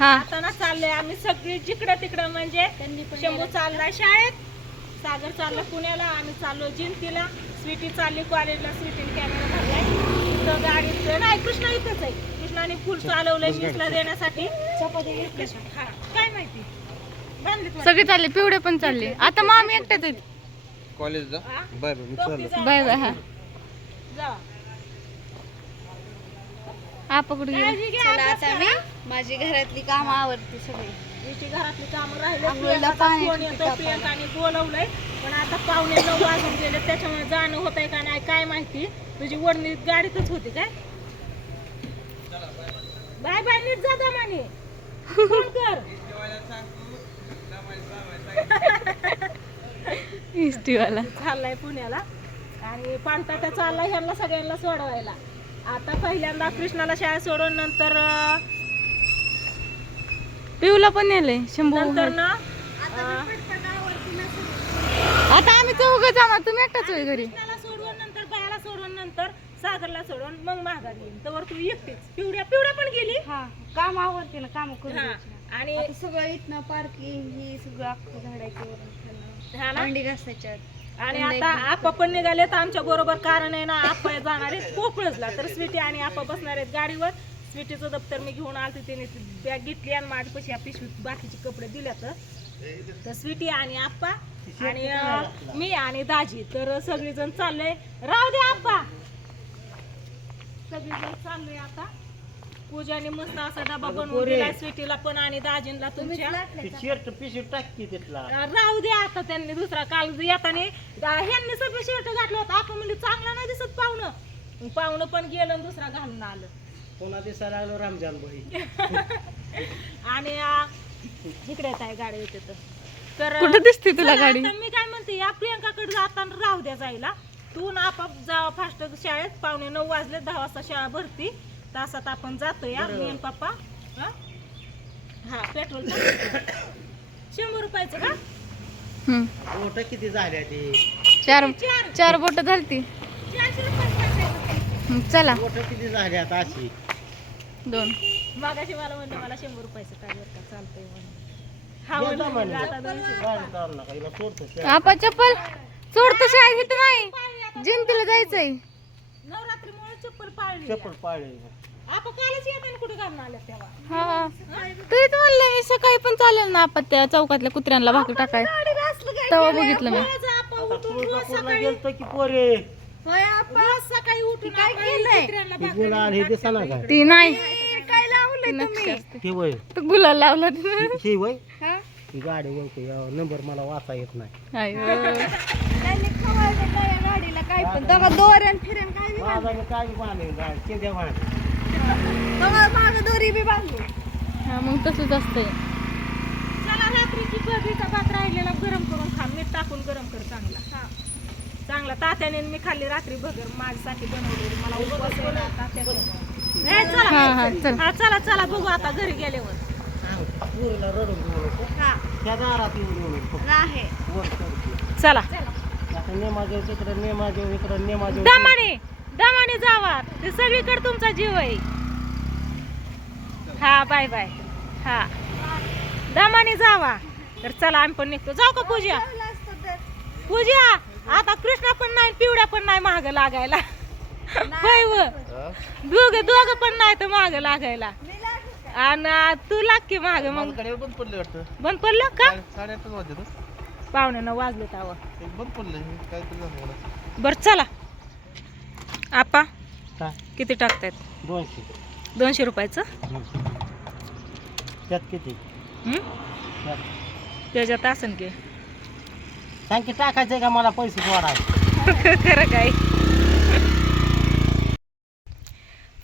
हा. आता ना चाललोय आम्ही सगळी जिकडं तिकडं म्हणजे शंभू चाललाय शाळेत सागर चालला पुण्याला आम्ही चाललो जिंतीला. स्वीटी चालली कॉलेजला स्वीटीने कॅमेरा भरलाय इथं गाडीत नाही कृष्णा इथंच आहे. कृष्णाने फुल चालवलंय मीसला देण्यासाठी. हा काय माहिती. सगळे चालले पिवडे पण चालले. आता मग आम्ही एकट्याच आहेत. कॉलेजला? हा? बाय बाय चाललो. बाय बाय हा. जा. चला अभ्यास आता मी. माझी घरातली कामं आवडते सगळी. घरातली कामं राहिले फोन. प्रियंकाने बोलवलंय. पण आता पाहुणे नऊ वाजून गेले त्याच्यामुळे जाणं होतंय का नाही काय माहिती. तुझी वडणी गाडीतच होती काय? बाय बाय नीट जा दमाने. फोन कर. इस्टीवाला चाललाय पुण्याला. आणि पाणताटा चाललाय ह्यांना सगळ्यांना सोडवायला. आता पहिल्यांदा कृष्णाला शाळेत सोडून नंतर अं, पिवला पण नेले शंभू नंतर ना आता आम्ही चौघ जाणार तुम्ही एकटाच होय घरी? कृष्णाला सोडवून नंतर बायाला सोडवून नंतर सागरला सोडवून मग माघारी येईन. तर तू एकटीच. पिवड्या पिवड्या पण गेली? हा काम आवडते ना काम करून हा द्यायची. आणि आता सगळं इथनं पार्किंग ही सगळं अख्खं झाडायचं वरून खाणं. हा ना? भांडी घासायच्या आणि आता आपा पण निघाले तर आमच्या बरोबर कारण आहे ना आपा जाणार आहेत पोपळजला तर स्वीटी आणि आपा बसणार आहेत गाडीवर. स्वीटीचं दप्तर मी घेऊन आलते तिने बॅग घेतली आणि माझ्यापाशी या पिशवीत बाकीचे कपडे दिले तर. स्वीटी आणि आप्पा आणि मी आणि दाजी. तर सगळीजण चाललोय राहू दे आप्पा. सगळीजण चाललोय आता. पूजाने मस्त असा डबा बनवून दिलाय स्वीटीला पण आणि दाजींला तुमच्या. शर्ट पिशवी टाकते तिथला. राहू दे आता त्यांनी दुसरा काल येताना ह्यांनी सगळं शर्ट घातलं होतं. आपण म्हणजे चांगला नाही दिसत पाहुणं. पाहुणं पण गेलं आणि दुसरा घालून आलं. पुन्हा दिसायला लागलो रामजान भाई. आणि आ, इकडे येत आहे गाडी येते तर. तर कुठं दिसते तुला चला, गाडी? आता मी काय म्हणते या प्रियंकाकडे जाताना राहू द्या जायला. तू ना आपाप जा फास्ट शाळेत. पावणे नऊ वाजले दहा वाजता शाळा भरती. तासात आपण जातो या मी आणि पप्पा. हा? हा पेट्रोल शंभर रुपयाचं का हम्म. बोट किती झाल्या ते? चार चार. चार बोट झालती. चारशे रुपये हम्म, चला. बोट किती झाल्यात अशी? दोन. मागाशी मला म्हणलं मला शंभर रुपयाचं काय बरं का चालतंय म्हणून. हा ये म्हणलं जा म्हणलं. आता दोनशे गाडी चालू नका हिला सोडतो. शर्ट. आपा चप्पल. चोरतो शाळेत इथं नाही. जयंतीला जायचंय. चप्पल पाळली चप्पल पाळले आपण कालच येताना कुठे घालून आल्या तेव्हा? हा. तरीच म्हणलं मी सकाळी पण चालेल ना आपण त्या चौकातल्या कुत्र्यांना भाकरी टाकाय. तेव्हा बघितलं मी. रोज आपण आता उठून रोज तुळजापूरला सकाळी गेलतो की पोरे. रोज सकाळी उठून काय केलंय? ती गुलाल हे नाही. काय लावलंय ती नक्षी असते. ते वय. तो गुलाल लावला तिने. ही वय? हा? ही गाडी नंबर मला वाचा येत नाही. आयो. त्यांनी गाडीला काय पण. तेव्हा दोऱ्यान फिरेन काय बी बांध. मागं दोरी बी बांधली हा मग तसंच असतंय. चला रात्रीची बघीचा भात राहिलेला गरम करून खा. मीठ टाकून गरम कर चांगला. हा. चांगला तात्याने मी खाल्ली रात्री बगर माझ्यासाठी बनवलेली. मला उपवास आहे ना, तात्याचं. ए, हा चला. हा चल. हा चला चला बघू आता घरी गेल्यावर. हा. आहे. वर आता तिकडं नेमादेव इकडं नेमादेव दमाने दमाने जावा. ते सगळीकडे तुमचा जीव आहे. हा बाय बाय. हा. दमाने जावा. तर चला आम्ही पण निघतो. जाऊ का पूजा? पूजा आता कृष्णा पण नाही पिवड्या पण नाही महाग लागायला. होय व. दोघ दोघ पण नाही तर महाग लागायला. आणि तू लाग की महाग मग. कडे बंद पडले वाटतं. बंद पडलं का? साडेआठच वाजले तर पाहुणे नऊ वाजले तावं बंद पडलं काय बर चला. आपा किती टाकतायत? दोनशे. दोनशे रुपयाचं? त्यात किती? हं? त्यात त्याच्यात असन की. सांग की टाकायचंय का मला पैसे जोडा खरं काय?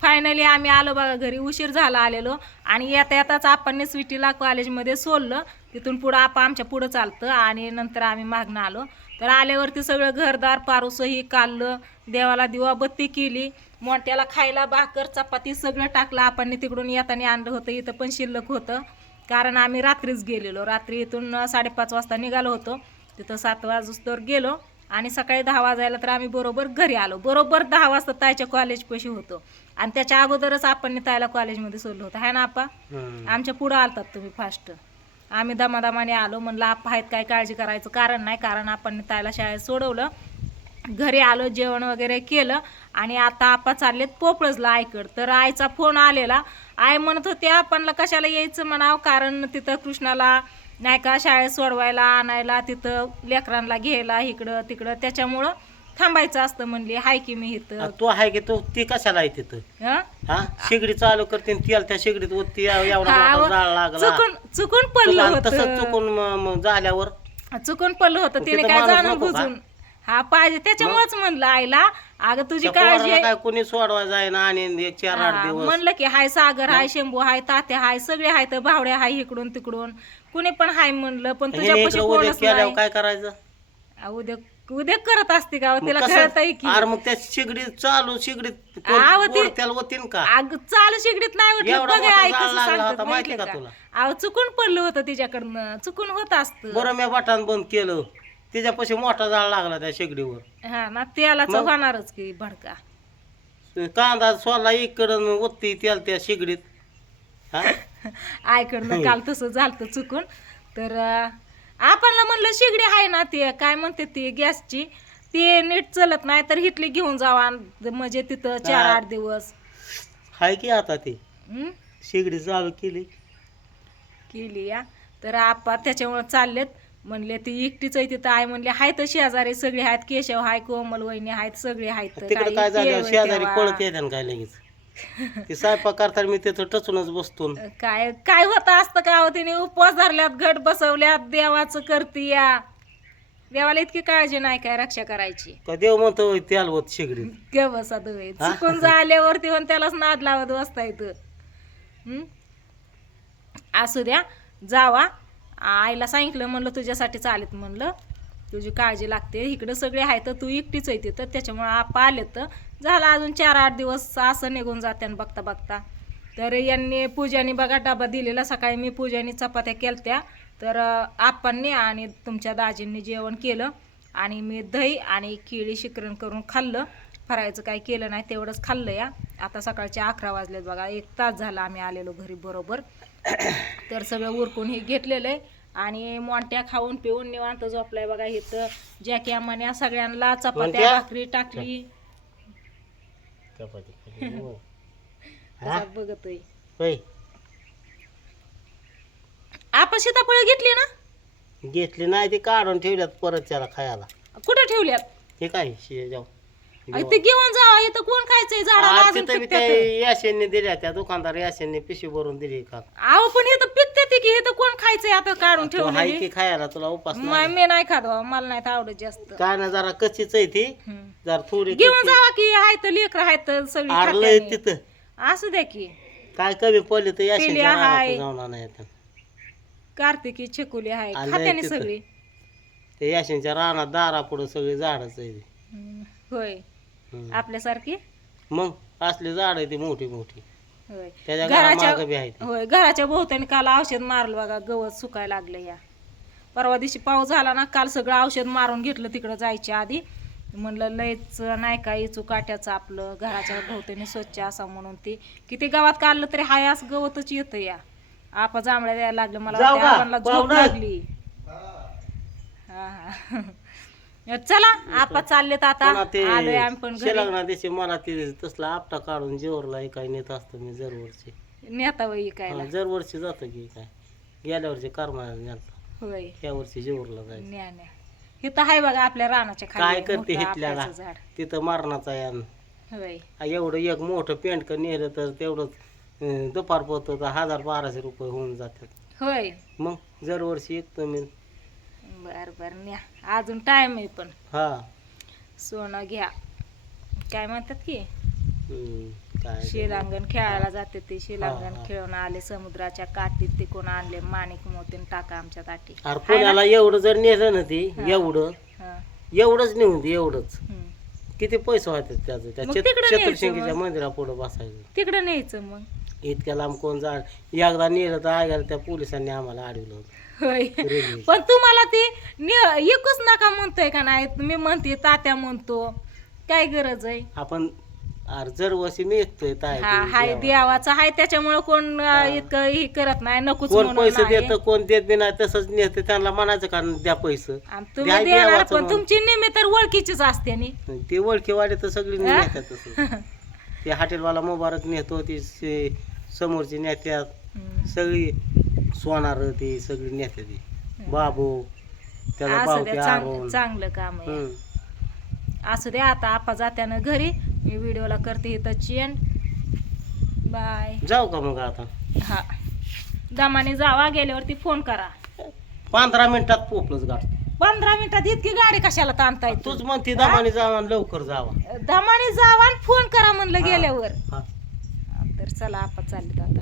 फायनली आम्ही आलो बघा घरी उशीर झाला आलेलो. आणि येता येताच आपण स्वीटीला कॉलेजमध्ये सोडलं. तिथून पुढं आपण आमच्या पुढं चालतं आणि नंतर आम्ही मागणं आलो. तर आल्यावरती सगळं घरदार पारुसही काढलं. देवाला दिवाबत्ती केली. मोठ्याला खायला भाकर चपाती सगळं टाकलं. आपण तिकडून येताना आणलं होतं इथं पण शिल्लक होतं. कारण आम्ही रात्रीच गेलेलो. रात्री इथून साडेपाच वाजता निघालो होतो. तिथं सात वाजूस्तोवर गेलो. आणि सकाळी दहा वाजायला तर आम्ही बरोबर घरी आलो. बरोबर दहा वाजता ताईच्या कॉलेजपाशी होतो. आणि त्याच्या अगोदरच आपण ताईला कॉलेजमध्ये सोडलं होतं. आहे ना आपा. आमच्या पुढं आलतात तुम्ही फास्ट आम्ही दमादमाने आलो. म्हणलं आप्पा आहेत काय काळजी करायचं? कारण नाही कारण आपण ताईला शाळेत सोडवलं. घरी आलो जेवण वगैरे केलं. आणि आता आपा चाललेत पोपळजला आईकड. तर आईचा फोन आलेला. आई म्हणत होते आपणला कशाला यायचं म्हणावं? कारण तिथं कृष्णाला नाही का शाळेत सोडवायला आणायला तिथं लेकरांना घ्यायला इकडं तिकडं. त्याच्यामुळं थांबायचं असतं म्हणली हाय की मी इथं. तू आहे की तू ती कशाला आहे तिथं? हं? हा? शेगडी चालू करते आणि तेल त्या शेगडीत ओतती एवढा हा, मोठा व- जाळ लागला. चुकून चुकून पडलं तसं होतं. चुकून म- म- झाल्यावर. चुकून पडलं होतं तिने काय माणूस जाणून नको का? बुजून. हा पाहिजे. त्याच्यामुळेच म्हणलं आईला अगं तुझी त्या काळजी पोराला आहे. काय कोणी सोडवाय जाईना आणि एक चार आठ हा, दिवस. म्हणलं की हाय सागर हाय शंभू हाय तात्या हाय सगळे हाय तर भावड्या हाय इकडून तिकडून. कुणी पण हाय म्हणलं पण हिने तुझ्यापाशी इकडं उद्या कोणच केल्यावर नाही. काय करायचं? आ, उद्या उद्या करत असते का? मग तिला कसं- कळत आहे की? अरे मग त्या शेगडीत चालू शेगडीत आव ती- त्याला ओतीन का? अग चालू शिगडीत नाही एवढा बघा मोठा आई जाळ कसं लागला सांगतात होता, माहिती माहितीये का का? तुला? अहो चुकून पडलं होतं तिच्याकडनं. चुकून होत असतं. बरं मी बटन बंद केलं. त्याच्यापाशी मोठा जाळ लागला त्या शेगडीवर. हा ना तेलाच मग? होणारच की भडका. कांदा सोला इकडं ओतती तेल त्या शेगडीत. हा? आईकडनं काल तसं झालं चुकून. तर अं, आपणला म्हणलं शिगडी आहे ना ते काय म्हणते ती गॅसची? ती नीट चलत नाही तर हिटली घेऊन जावा म्हणजे तिथं चार हा. आठ दिवस. हाय की आता ती? हं? शेगडी चालू केली. केली या. तर आपा त्याच्यामुळे चाललेत. म्हणले ती एकटीच आहे तिथं आहे म्हणले हाय तर शेजारी सगळे आहेत केशव हाय कोमल वहिनी आहेत सगळे आहेत तिकडे काय झालं? शेजारी पळत येते ना काय लगेच? ती स्वयंपाक करताना मी तिथं टचूनच बसतो. काय काय होत असतं का हो तिने? उपवास धरल्यात घट बसवल्यात देवाचं करती या देवाला इतकी काळजी नाही काय रक्षा करायची? का देव म्हणतो होय तेल होत शेगडीत. ग बसा तुम्ही चुकून झाल्यावरती पण त्यालाच नाद लावत बसता येतं हं? असू द्या जावा. आईला सांगितलं म्हणलं तुझ्यासाठी चालेत म्हणलं. तुझी काळजी लागते. इकडं सगळे आहे तर तू एकटीच येते तर त्याच्यामुळं आपा आले तर झालं अजून चार आठ दिवस असं निघून जाते बघता बघता तर यांनी पूजानी बघा डबा दिलेला. सकाळी मी पूजानी चपात्या केल्या तर आप्पांनी आणि तुमच्या दाजींनी जेवण केलं. आणि मी दही आणि केळी शिकरण करून खाल्लं. फरायचं काही केलं नाही तेवढंच खाल्लं या. आता सकाळचे अकरा वाजलेत बघा. एक तास झाला आम्ही आलेलो घरी बरोबर. तर सगळं उरकून हे घेतलेलं आहे. आणि मोंट्या खाऊन पिऊन निवांत झोपलाय बघा इथं. जॅकी अम्माने सगळ्यांना चपात्या? भाकरी टाकली. हो. बघतोय. आपण सीताफळ घेतली ना? घेतली नाही ती काढून ठेवल्यात परत त्याला खायला. कुठे ठेवल्यात? हे काय जाऊ. अहो, ते घेऊन जावा इथं कोण खायचंय झाडाला आज अजून तिथं बी पिकत्यात. त्या याशेंनी दिल्या त्या दुकानदार याशेंनी पिशवी भरून दिली का अहो पण इथं पिकते ती की इथं कोण खायचंय आता काढून तू हाय ठेवलं की खायला तुला उपास नाही मी नाही खात बाबा, मला नाही आवडत जास्त काय ना जरा कच्चीच आहे ती हम्म. जरा थोडी घेऊन. जावा की हाय तर लेकर हाय तर सगळी आरलंय खात्यानी. तिथं असू द्या की काय कमी पडले तर पिल्या याशेंच्या. रानात कार्तिकी छकुली हाय आलंय खात्याने तिथं. सगळी ते याशेंच्या रानात दारा पुढे सगळी झाडच आहे ती. हम्म. होय. आपल्यासारखी? मग असली झाड आहे ती मोठी मोठी. होय. त्याच्या घराच्या घरामागं बी आहे ती. होय घराच्या भोवत्याने काल औषध मारलं बघा गवत सुकायला लागलं या. परवा दिवशी पाऊस झाला ना काल सगळं औषध मारून घेतलं तिकडं जायच्या आधी. म्हणलं लयच नाही का इचू काट्याचं आपलं घराच्या भोवतीने स्वच्छ असा म्हणून ती. किती गावात काढलं तरी हाय असं गवतच येतं या. आपा जांभळ्या द्यायला लागलं मला वाटतं झोप? लागली. हा हा. चला आपा चाललेत आता. पुन्हा ते आलोय आम्ही पण घरी. शेलागणा दिवशी मला ते तसला आपटा काढून जेवरला काय नेत असतो मी दरवर्षी नेता वही काय हा, दरवर्षी जातो की काय. गेल्या वर्षी करमाळ्याला नेलता. होय. या वर्षी जेवरला जायचं. न्या न्या. इथं आहे बघा आपल्या रानाच्या खाली. काय करते मोठं हिटल्याला झाड. तिथं मारणाचा यान. होय. हा, एवढं एक मोठं पेंट का नेलं तर तेवढंच अं, दुपार पोहतो तर हजार बाराशे रुपये होऊन जातात. होय. मग दरवर्षी एक तुम्ही बर बर. न्या. अजून टाइम आहे पण. हा. सोनं घ्या. काय म्हणतात की? हम्म, काय शिलांगण खेळायला जाते ते. शिलांगण हा. खेळून आले समुद्राच्या काठीत. तिकून आणले? माणिक मोतीन टाका आमच्या ताटी. अरे पुण्याला एवढं जर नेलं ना ती. एवढं. हा, एवढंच नेऊन दे एवढंच. हम्म. किती पैसे होतात त्याचं? त्या मग चत- तिकडं न्यायचं चतुर्शिंगीच्या मग. मंदिरा पुढे बसायचं. तिकडं न्यायचं मग. इतक्या लांब कोण जा? एकदा नेलं तर आग्याला त्या पोलिसांनी आम्हाला अडवलं होतं. होय. रेल्वे पण तुम्हाला ती नि- एकच नका म्हणतोय का नाही? मी म्हणते तात्या म्हणतो. काय गरज आहे? आपण अरे जरवर्षी निघतोय ताय हा ते हाय देवाचं. देवाचा हाय त्याच्यामुळे कोण अं, इतकं हे करत नाही नकोच कोण म्हणून पैसे. देत कोण देत बी नाही तसंच नेते त्यांना म्हणायचं का द्या पैसे? आणि तुम्ही द्या देणार देवाचं पण. तुमची नेहमी तर ओळखीचीच असते नी. ते ओळखीवाले तर सगळी तसं. ते हॉटेलवाला मुबारक नेतो ती से- समोरची नेत्यात. सगळी सोनार ती सगळी नेते ती. बाबू त्याला असू द्या ते चांग- अरुण. चांगलं काम आहे. असू द्या आता आपा जात्यानं घरी. मी व्हिडिओला करते इथं चेंड बाय. जाऊ का मग आता? हा. दमाने जावा गेल्यावरती फोन करा. पंधरा मिनिटात पोपलंच गाठ पंधरा मिनिटात इतकी गाडी कशाला ताणता येतो तूच म्हणते दमाने जावा आणि लवकर जावा. दमाने जावा आणि फोन करा म्हणलं गेल्यावर. हा. तर चला आपण चालले आता